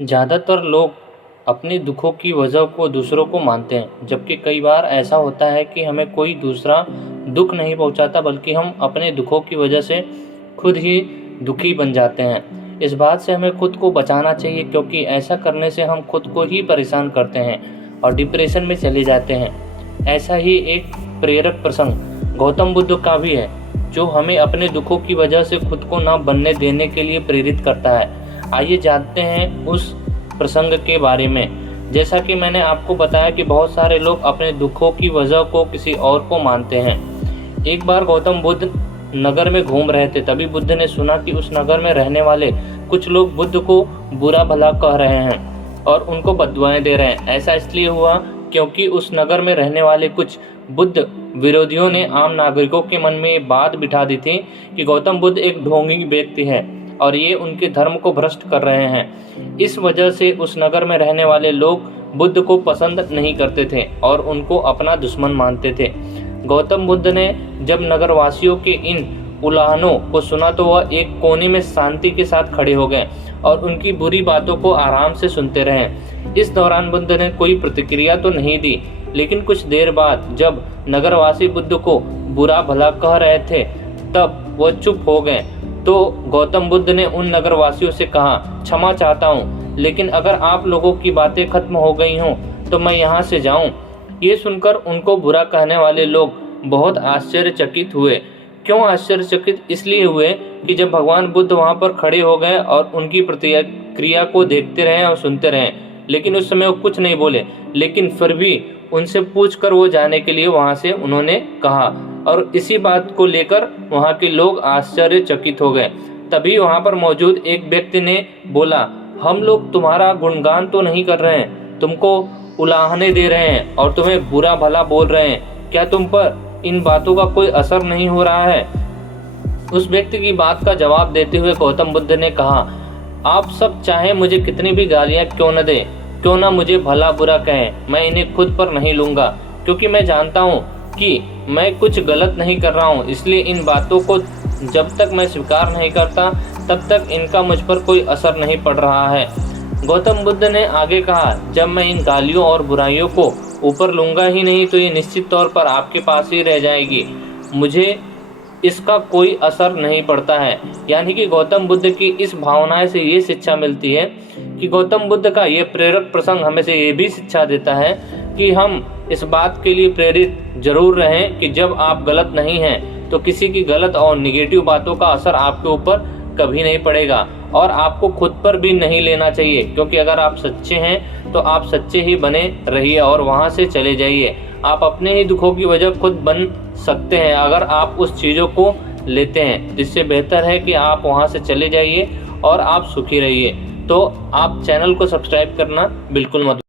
ज़्यादातर लोग अपने दुखों की वजह को दूसरों को मानते हैं, जबकि कई बार ऐसा होता है कि हमें कोई दूसरा दुख नहीं पहुंचाता, बल्कि हम अपने दुखों की वजह से खुद ही दुखी बन जाते हैं। इस बात से हमें खुद को बचाना चाहिए, क्योंकि ऐसा करने से हम खुद को ही परेशान करते हैं और डिप्रेशन में चले जाते हैं। ऐसा ही एक प्रेरक प्रसंग गौतम बुद्ध का भी है, जो हमें अपने दुखों की वजह से खुद को ना बनने देने के लिए प्रेरित करता है। आइए जानते हैं उस प्रसंग के बारे में। जैसा कि मैंने आपको बताया कि बहुत सारे लोग अपने दुखों की वजह को किसी और को मानते हैं। एक बार गौतम बुद्ध नगर में घूम रहे थे, तभी बुद्ध ने सुना कि उस नगर में रहने वाले कुछ लोग बुद्ध को बुरा भला कह रहे हैं और उनको बद्दुआएं दे रहे हैं। ऐसा इसलिए हुआ क्योंकि उस नगर में रहने वाले कुछ बुद्ध विरोधियों ने आम नागरिकों के मन में ये बात बिठा दी थी कि गौतम बुद्ध एक ढोंगी व्यक्ति है और ये उनके धर्म को भ्रष्ट कर रहे हैं। इस वजह से उस नगर में रहने वाले लोग बुद्ध को पसंद नहीं करते थे और उनको अपना दुश्मन मानते थे। गौतम बुद्ध ने जब नगरवासियों के इन उलाहनों को सुना तो वह एक कोने में शांति के साथ खड़े हो गए और उनकी बुरी बातों को आराम से सुनते रहे। इस दौरान बुद्ध ने कोई प्रतिक्रिया तो नहीं दी, लेकिन कुछ देर बाद जब नगरवासी बुद्ध को बुरा भला कह रहे थे तब वह चुप हो गए। तो गौतम बुद्ध ने उन नगरवासियों से कहा, क्षमा चाहता हूँ, लेकिन अगर आप लोगों की बातें खत्म हो गई हों तो मैं यहाँ से जाऊँ। ये सुनकर उनको बुरा कहने वाले लोग बहुत आश्चर्यचकित हुए। क्यों आश्चर्यचकित? इसलिए हुए कि जब भगवान बुद्ध वहाँ पर खड़े हो गए और उनकी प्रतिक्रिया को देखते रहे और सुनते रहे, लेकिन उस समय वो कुछ नहीं बोले। लेकिन फिर भी उनसे पूछकर वो जाने के लिए वहाँ से उन्होंने कहा और इसी बात को लेकर वहाँ के लोग आश्चर्यचकित हो गए। तभी वहाँ पर मौजूद एक व्यक्ति ने बोला, हम लोग तुम्हारा गुणगान तो नहीं कर रहे हैं, तुमको उलाहने दे रहे हैं और तुम्हें बुरा भला बोल रहे हैं। क्या तुम पर इन बातों का कोई असर नहीं हो रहा है? उस व्यक्ति की बात का जवाब देते हुए गौतम बुद्ध ने कहा, आप सब चाहे मुझे कितनी भी गालियाँ क्यों न दें, क्यों ना मुझे भला बुरा कहें, मैं इन्हें खुद पर नहीं लूँगा, क्योंकि मैं जानता हूँ कि मैं कुछ गलत नहीं कर रहा हूँ। इसलिए इन बातों को जब तक मैं स्वीकार नहीं करता तब तक इनका मुझ पर कोई असर नहीं पड़ रहा है। गौतम बुद्ध ने आगे कहा, जब मैं इन गालियों और बुराइयों को ऊपर लूँगा ही नहीं तो ये निश्चित तौर पर आपके पास ही रह जाएगी, मुझे इसका कोई असर नहीं पड़ता है। यानी कि गौतम बुद्ध की इस भावना से ये शिक्षा मिलती है कि गौतम बुद्ध का ये प्रेरक प्रसंग हमें से ये भी शिक्षा देता है कि हम इस बात के लिए प्रेरित जरूर रहें कि जब आप गलत नहीं हैं तो किसी की गलत और निगेटिव बातों का असर आपके ऊपर कभी नहीं पड़ेगा और आपको खुद पर भी नहीं लेना चाहिए, क्योंकि अगर आप सच्चे हैं तो आप सच्चे ही बने रहिए और वहाँ से चले जाइए। आप अपने ही दुखों की वजह खुद बन सकते हैं अगर आप उस चीज़ों को लेते हैं। जिससे बेहतर है कि आप वहाँ से चले जाइए और आप सुखी रहिए। तो आप चैनल को सब्सक्राइब करना बिल्कुल मत